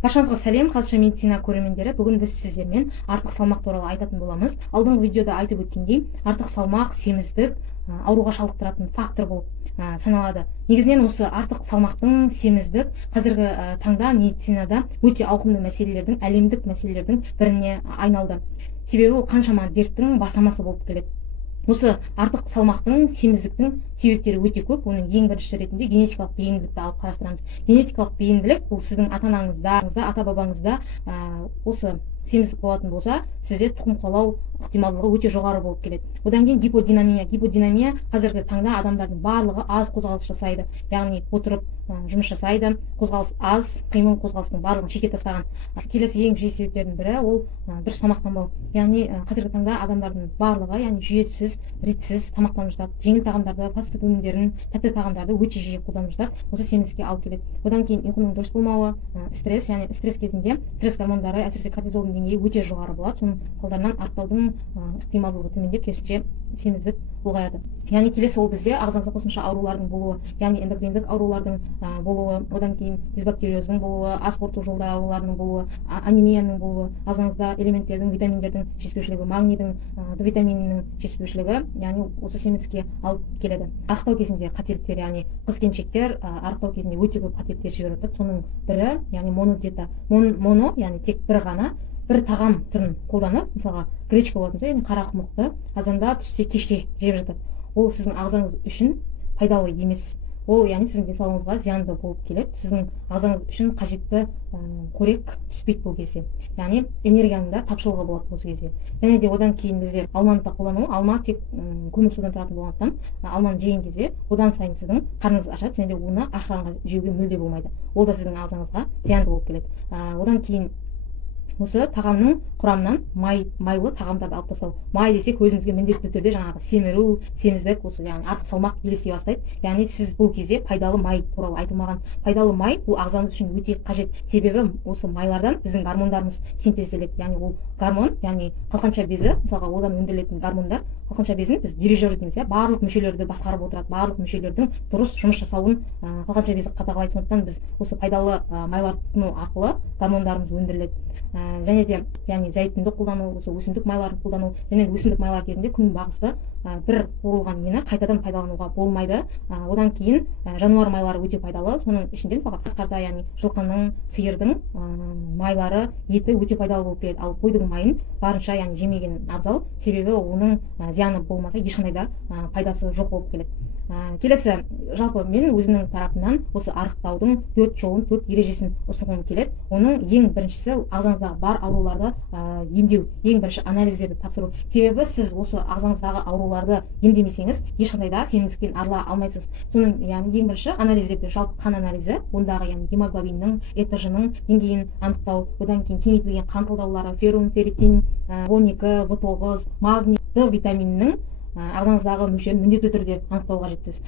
Баршаңызға сәлем, қазақша медицина көрермендері. Бүгін біз сіздермен артық салмақ туралы айтатын боламыз. Алдыңғы видеода айтып өткендей, артық салмақ семіздік ауруға шалдықтыратын фактор болып саналады. Негізінен осы артық салмақтың, семіздік қазіргі таңда медицинада өте ауқымды мәселелердің, әлемдік мәселелердің біріне айналды. Себебі ол қаншама дерттің бастамасы болып келеді. Осы артық салмақтың, семіздіктің себептері өте көп. Оның ең бірінші ретінде генетикалық бейімділікті алып қарастырамыз. Генетикалық бейімділік бұл сіздің ата-анаңызда, ата-бабаңызда осы семіздік болатын болса, сізде тұқым қуалау ықтималдылығы өте жоғары болып келеді. Одан кейін гиподинамия. Гиподинамия қазіргі таңда адамдардың барлығы аз қозғалыс жасайды. Яғни отырып жұмыс жасайды, қозғалыс аз, қимыл қозғалысының барлығын шектеп тастаған. Келесі ең жиі себептердің бірі ол дұрыс тамақтанбау. Яғни қазіргі таңда адамдардың барлығы, яғни жүйесіз, ретсіз тамақтанып жатады. Жеңіл тағамдарды, фастфуд өнімдерін, тәтті тағамдарды өте жиі қолданып жатады. Осы семіздікке алып келеді. Одан кейін ұйқының дұрыс болмауы, стресс, яғни стресс кезінде стресс гормондары, әсіресе кортизолдың деңгейі өте жоғары болады. Соның салдарынан арықтаудың ықтималдылығы төмендеп, керісінше семіздік ұлғаяды. Яғни келесі ол бізде ағзамызда қосымша аурулардың болуы, яғни эндокриндік аурулардың болуы, одан кейін дисбактериозның болуы, ас қорыту жолдары ауруларының болуы, анемияның болуы, ағзаңызда элементтердің, витаминдердің жетіспеушілігі, магнийдің, Д витаминінің жетіспеушілігі, яғни осы семіздікке алып келеді. Арықтау кезінде қателіктер, яғни қыз-келіншектер арықтау кезінде өте көп қателіктер жіберіп жатады. Соның бірі, яғни монодиета. Моно, яғни тек бір ғана бір тағам түрін қолданып, мысалға гречка болатын болса, яғни қара құмықты азанда түсте кешке жеп жатады. Ол сіздің ағзаңыз үшін пайдалы емес. Ол яғни сіздің денсаулығыңызға зиянды болып келеді. Сіздің ағзаңыз үшін қажетті қорек түспейді бұл кезде. Яғни энергияның да тапшылығы болады осы кезде. Және де одан кейін біздер алманы да қолдану. Алма тек көмір судан тұратын болғандықтан, алманы жеген кезде одан сайын сіздің қарныңыз ашады, және де оны аш қарынға жеуге мүлде болмайды. Ол да сіздің ағзаңызға зиянды болып келеді. Одан кейін осы тағамның құрамынан майлы тағамдарды алып тастау. Май десе көзіңізге міндетті түрде жаңағы семіру, семіздік, осы яғни артық салмақ елестей бастайды. Яғни сіз бұл кезде пайдалы май туралы айтылмаған. Пайдалы май бұл ағзамыз үшін өте қажет. Себебі осы майлардан біздің гормондарымыз синтезделеді. Яғни ол гормон, яғни қалқанша безі, мысалға одан өндірілетін гормондар, қалқанша безін біз дирижер дейміз, барлық мүшелерді басқарып отырады, барлық мүшелердің дұрыс жұмыс жасауын қалқанша безі қадағалайды. Сондықтан біз осы пайдалы майларды тұтыну арқылы гормондарымыз өндіріледі. Және де яғни зәйтүнді қолдану, осы өсімдік майларын қолдану, және өсімдік майлар кезінде күнбағысты бір қуырылған нені қайтадан пайдалануға болмайды. Одан кейін жануар майлары өте пайдалы. Соның ішінде мысалға қасқарда, яғни жылқының, сиырдың майлары, еті өте пайдалы болып келеді. Ал қойдың майын барынша яғни жемеген абзал, себебі оның зияны болмаса ешқандай да пайдасы жоқ болып келеді. Келесі, жалпы мен өзімнің тарапымнан осы арықтаудың 4 жолын, 4 ережесін ұсынғым келеді. Оның ең біріншісі ағзаңыздағы бар ауруларды емдеу, ең бірінші анализдерді тапсыру. Себебі сіз осы ағзаңыздағы ауруларды емдемесеңіз, ешқандай да семіздіктен арыла алмайсыз. Соның яғни ең бірінші анализдерді, жалпы қан анализі, ондағы яғни гемоглобиннің, ЭТЖ-ның деңгейін анықтау, одан кейін кеңейтілген қан талдаулары, феррум, ферритин, В12, В9, магний, Д витаминінің ағзаңыздағы мөлшерін міндетті түрде анықтауға жетсіз.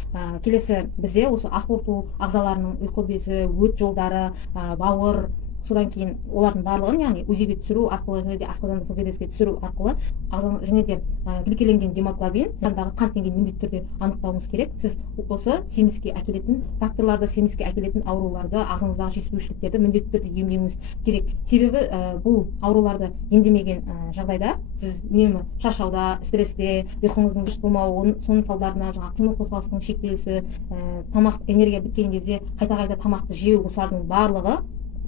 Келесі бізде осы ас қорыту ағзаларының, ұйқы безі, өт жолдары, бауыр, содан кейін олардың барлығын, яғни УЗИ-ге түсіру арқылы, және де асқазанды ФГДС-ге түсіру арқылы және де гликеленген гемоглобин, жандағы қан деңгейін міндетті түрде анықтауыңыз керек. Сіз осы семіздікке әкелетін факторларды, семіздікке әкелетін ауруларды, ағзаңыздағы жетіспеушіліктерді міндетті түрде емдеуіңіз керек. Себебі бұл ауруларды емдемеген жағдайда сіз үнемі шаршауда, стрессте, ұйқыңыздың дұрыс болмауы, соның салдарына жаңағы қимыл қозғалысының шектелісі, тамақ, энергия біткен кезде қайта-қайта тамақты жеу, осылардың барлығы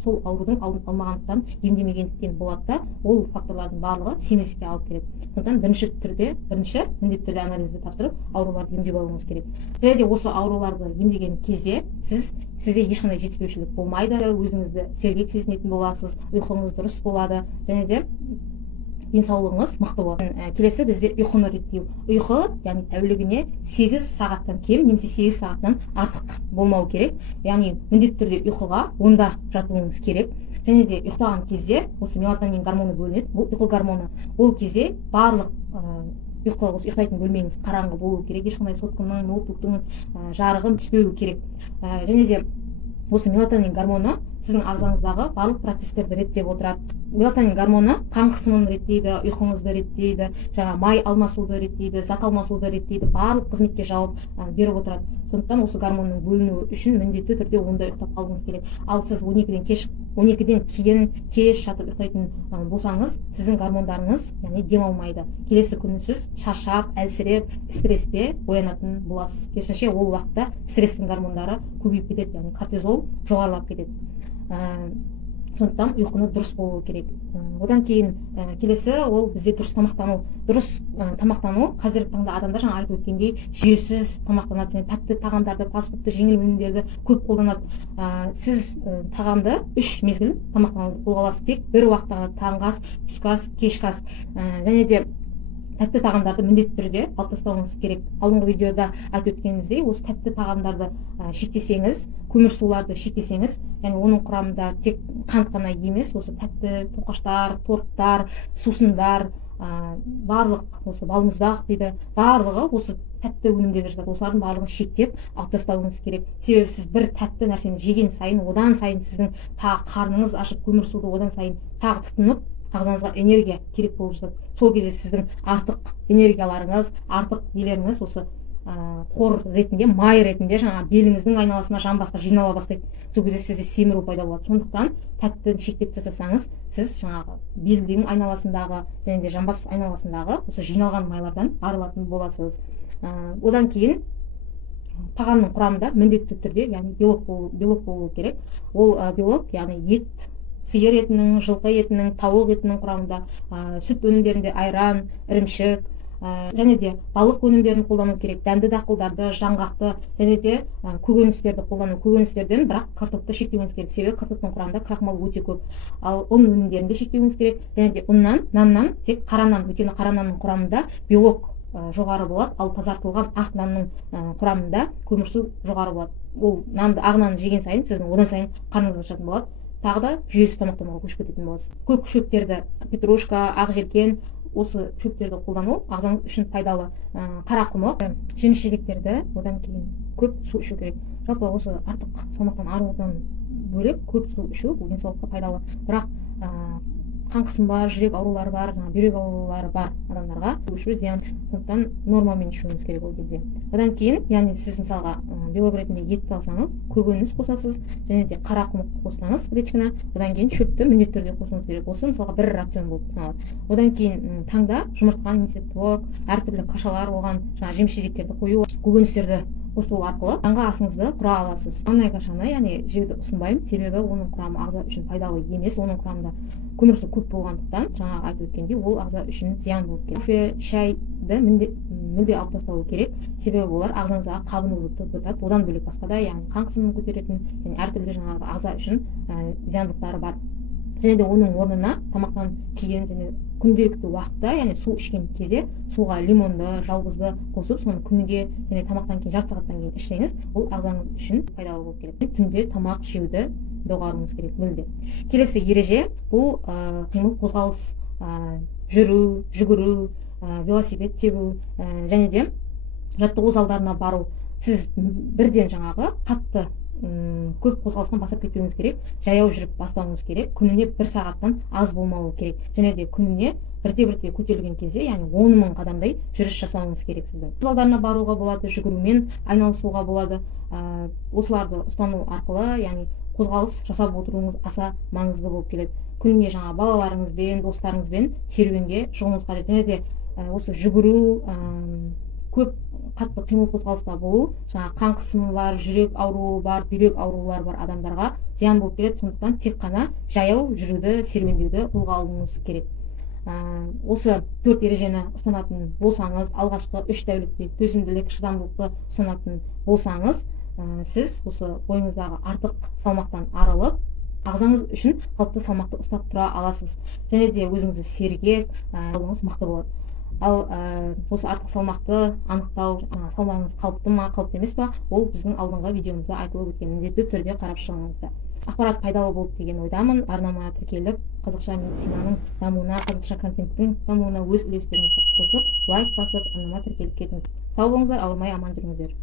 сол аурудың алдын алмағандықтан, емдемегендіктен болады да, ол факторлардың барлығы семіздікке алып келеді. Сондықтан бірінші міндетті түрде анализді тапсырып, ауруларды емдеп алуыңыз керек. Және де осы ауруларды емдеген кезде сізде ешқандай жетіспеушілік болмайды, өзіңізді сергек сезінетін боласыз, ұйқыңыз дұрыс болады, және де денсаулығыңыз мықты болады. Келесі бізде ұйқыны реттеу. Ұйқы, яғни тәулігіне 8 сағаттан кем, немесе 8 сағаттан артық болмау керек. Яғни міндетті түрде ұйқыға 10-да жатуыңыз керек. Және де ұйықтаған кезде осы мелатонин гормоны бөлінеді. Бұл ұйқы гормоны. Ол кезде барлық ұйықтайтын бөлмеңіз қараңғы болу керек. Ешқандай соткының, ноутбуктың жарығы түспеуі керек. Және де осы мелатонин гормоны сіздің ағзаңыздағы барлық процестерді реттеп отырады. Мелатонин гормоны қан қысымын реттейді, ұйқыңызды реттейді, жаңа май алмасуды реттейді, зат алмасуды реттейді, барлық қызметке жауап беріп отырады. Сондықтан осы гормонның бөлінуі үшін міндетті түрде онда ұйықтап қалуыңыз керек. Ал сіз 12-ден кейін кеш жатып ұйықтайтын болсаңыз, сіздің гормондарыңыз яғни демалмайды. Келесі күні сіз шаршап, әлсіреп, стрессте оянатын боласыз. Керісінше ол уақытта стресстің гормондары көбейіп кетеді, яғни кортизол жоғарылап кетеді. Сондықтан ұйқыны дұрыс болуы керек. Одан кейін келесі ол бізде дұрыс тамақтану. Дұрыс тамақтану қазіргі таңда адамдар жаңа айтып өткендей жүйесіз тамақтанады, және тәтті тағамдарды, фастфудты, жеңіл өнімдерді көп қолданады. Сіз тағамды 3 мезгіл тамақтануды қолға аласыз, тек бір уақытта таңғы ас, түскі ас, кешкі ас, және де тәтті тағамдарды міндетті түрде алып тастауыңыз керек. Алдыңғы видеода айтып өткеніміздей, осы тәтті тағамдарды шектесеңіз, көмірсуларды шектесеңіз, яғни оның құрамында тек қант қана емес, осы тәтті тоқаштар, торттар, сусындар, барлық осы балмұздақ дейді, барлығы осы тәтті өнімдерге жатады. Осылардың барлығын шектеп алып тастауыңыз керек. Себебі сіз бір тәтті нәрсені жеген сайын, одан сайын сіздің тағы қарныңыз ашып, көмірсуды одан сайын тағы тұтынып, ағзаңызға энергия керек болып жатады. Сол кезде сіздің артық энергияларыңыз, артық нелеріңіз осы қор ретінде, май ретінде жаңа беліңіздің айналасына жамбасқа жинала бастайды. Сол кезде сізде семіру пайда болады. Сондықтан тәттіні шектеп тастасаңыз, сіз жаңағы белдің айналасындағы және де жамбас айналасындағы осы жиналған майлардан арылатын боласыз. Одан кейін тағамның құрамында міндетті түрде яғни белок болуы керек. Ол белок яғни ет, сиыр етінің, жылқы етінің, тауық етінің құрамында, сүт өнімдерінде айран, ірімшік, және де балық өнімдерін қолдану керек. Дәнді дақылдарды, жаңғақты және де көкөністерді қолдану. Көкөністерден бірақ картопты шектеуіңіз керек. Себебі картоптың құрамында крахмал өте көп. Ал ұн өнімдерін де шектеуіңіз керек. Және де ұннан, наннан тек қара нан, өйткені қара нанның құрамында белок жоғары болады, ал тазартылған ақ нанның құрамында көмірсу жоғары болады. Ол нанды, ақ нанды жеген сайын сіздің одан сайын қарныңыз ашатын болады. Тағы да жүйесіз тамақтануға көшіп кететін боласыз. Көк шөптерді, петрушка, ақ желкен, осы шөптерді қолдану ағзаңыз үшін пайдалы. Қарақұмық, жеміс жидектерді, одан кейін көп су ішу керек. Жалпы осы артық салмақтан арылудан бөлек көп су ішу бұл денсаулыққа пайдалы. Бірақ қан қысымы бар, жүрек аурулары бар, бүйрек аурулары бар адамдарға ішу зиян. Сондықтан нормамен ішуіңіз керек ол кезде. Одан кейін, яғни сіз мысалға белок ретінде етті алсаңыз, көкөніс қосасыз, және де қарақұмық қоссаңыз, гречканы, одан кейін шөпті міндетті түрде қосуыңыз керек. Осы мысалға бір рацион болып саналады. Одан кейін таңда жұмыртқа немесе творог, әртүрлі кашалар, оған жаңа жеміс жидектерді қою, көкөністерді қосу арқылы таңғы асыңызды құра аласыз. Манной кашаны, яғни жеуді ұсынбаймын, себебі оның құрамы ағза үшін пайдалы емес, оның құрамында көмірсу көп болғандықтан, жаңағы айтып өткендей, ол ағза үшін зиян болып келеді. Кофе, шайды мүлде алып тастау керек, себебі олар ағзаңызға қабынуды тудырады. Одан бөлек басқа да, яғни қан қысымын көтеретін, яғни әртүрлі жаңағы ағза үшін зияндылықтары бар. Және де оның орнына тамақтан кейін және күнделікті уақытта, яғни су ішкен кезде суға лимонды, жалбызды қосып, соны күніге және тамақтан кейін жарты сағаттан кейін ішсеңіз, ол ағзаңыз үшін пайдалы болып келеді. Түнде тамақ жеуді доғаруыңыз керек мүлде. Келесі ереже бұл қимыл қозғалыс, жүру, жүгіру, велосипед тебу және де жаттығу залдарына бару. Сіз бірден жаңағы қатты көп қозғалыстан бастап кетпеуіңіз керек, жаяу жүріп бастауыңыз керек, күніне 1 сағаттан аз болмауы керек, және де күніне бірте-бірте көтерілген кезде, яғни 10 000 қадамдай жүріс жасауыңыз керек сіздің. Залдарына баруға болады, жүгірумен айналысуға болады. Осыларды ұстану арқылы, яғни қозғалыс жасап отыруыңыз аса маңызды болып келеді. Күніне жаңа балаларыңызбен, достарыңызбен серуенге шығуыңыз қажет. Және де осы жүгіру, көп қатты қимыл қозғалыста болу, жаңа қан қысымы бар, жүрек ауруы бар, бүйрек аурулары бар адамдарға зиян болып келеді. Сондықтан тек қана жаяу жүруді, серуендеуді қолға алуыңыз керек. Осы 4 ережені ұстанатын болсаңыз, алғашқы 3 тәулікте төзімділік, шыдамдылықты ұстанатын болсаңыз, сіз осы бойыңыздағы артық салмақтан арылып, ағзаңыз үшін қалыпты салмақты ұстап тұра аласыз. Және де өзіңізді сергек, қалыңыз мықты болады. Ал осы артық салмақты анықтау, салмағыңыз қалыпты ма, қалыпты емес па, ол біздің алдыңғы видеомызда айтылып өткен. Міндетті түрде қарап шығыңыздар. Ақпарат пайдалы болды деген ойдамын. Арнама тіркеліп, қазақша медицинаның дамуына, қазақша контенттің дамуына өз үлестеріңізді қосып, лайк басып, арнама тіркеліп кетіңіз. Сау болыңыздар, ауырмай аман жүріңіздер.